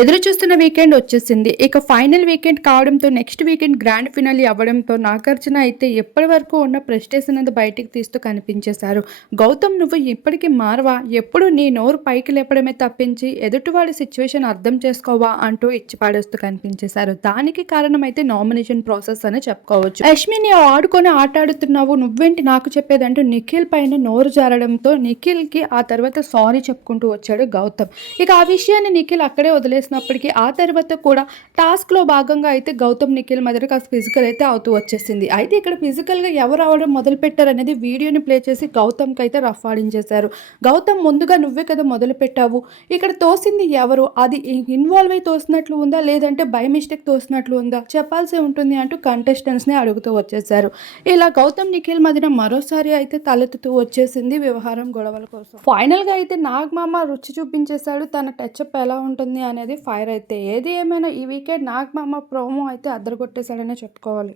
ఎదురు చూస్తున్న వీకెండ్ వచ్చేసింది. ఇక ఫైనల్ వీకెండ్ కావడంతో నెక్స్ట్ వీకెండ్ గ్రాండ్ ఫినాలి అవ్వడంతో నాగార్జున అయితే ఎప్పటి వరకు ఉన్న ప్రెస్టేషన్ అనేది బయటికి తీస్తూ కనిపించేశారు. గౌతమ్ నువ్వు ఇప్పటికీ మారవా? ఎప్పుడు నీ నోరు పైకి లేపడమే తప్పించి ఎదుటివాడి సిచ్యువేషన్ అర్థం చేసుకోవా? అంటూ ఇచ్చి పాడేస్తూ కనిపించేశారు. దానికి కారణం అయితే నామినేషన్ ప్రాసెస్ అని చెప్పుకోవచ్చు. అశ్మిని ఆడుకొని ఆట ఆడుతున్నావు. నువ్వేంటి నాకు చెప్పేదంటూ నిఖిల్ పైన నోరు జారడంతో నిఖిల్కి ఆ తర్వాత సారీ చెప్పుకుంటూ వచ్చాడు గౌతమ్. ఇక ఆ విషయాన్ని నిఖిల్ అక్కడే చేసినప్పటికీ ఆ తర్వాత కూడా టాస్క్లో భాగంగా అయితే గౌతమ్ నిఖిల్ మధ్య కాస్త ఫిజికల్ అయితే అవుతూ వచ్చేసింది. అయితే ఇక్కడ ఫిజికల్గా ఎవరు అవడం మొదలు అనేది వీడియోని ప్లే చేసి గౌతమ్కి అయితే రఫ్ ఆడించేశారు. గౌతమ్ ముందుగా నువ్వే కదా మొదలు పెట్టావు. ఇక్కడ తోసింది ఎవరు? అది ఇన్వాల్వ్ అయి తోసినట్లు ఉందా? లేదంటే బై మిస్టేక్ తోసినట్లు ఉందా? చెప్పాల్సి ఉంటుంది అంటూ కంటెస్టెంట్స్ని అడుగుతూ వచ్చేసారు ఇలా గౌతమ్ నిఖిల్ మధ్యన మరోసారి అయితే తలెత్తుతూ వచ్చేసింది వ్యవహారం గొడవల కోసం. ఫైనల్గా అయితే నాగమామ రుచి చూపించేశాడు. తన టచ్అప్ ఎలా ఉంటుంది అనేది ఫైర్ అయితే. ఏది ఏమైనా ఈ వీకెండ్ నాగమామ ప్రోమో అయితే అద్దరు కొట్టేశాడనే చెప్పుకోవాలి.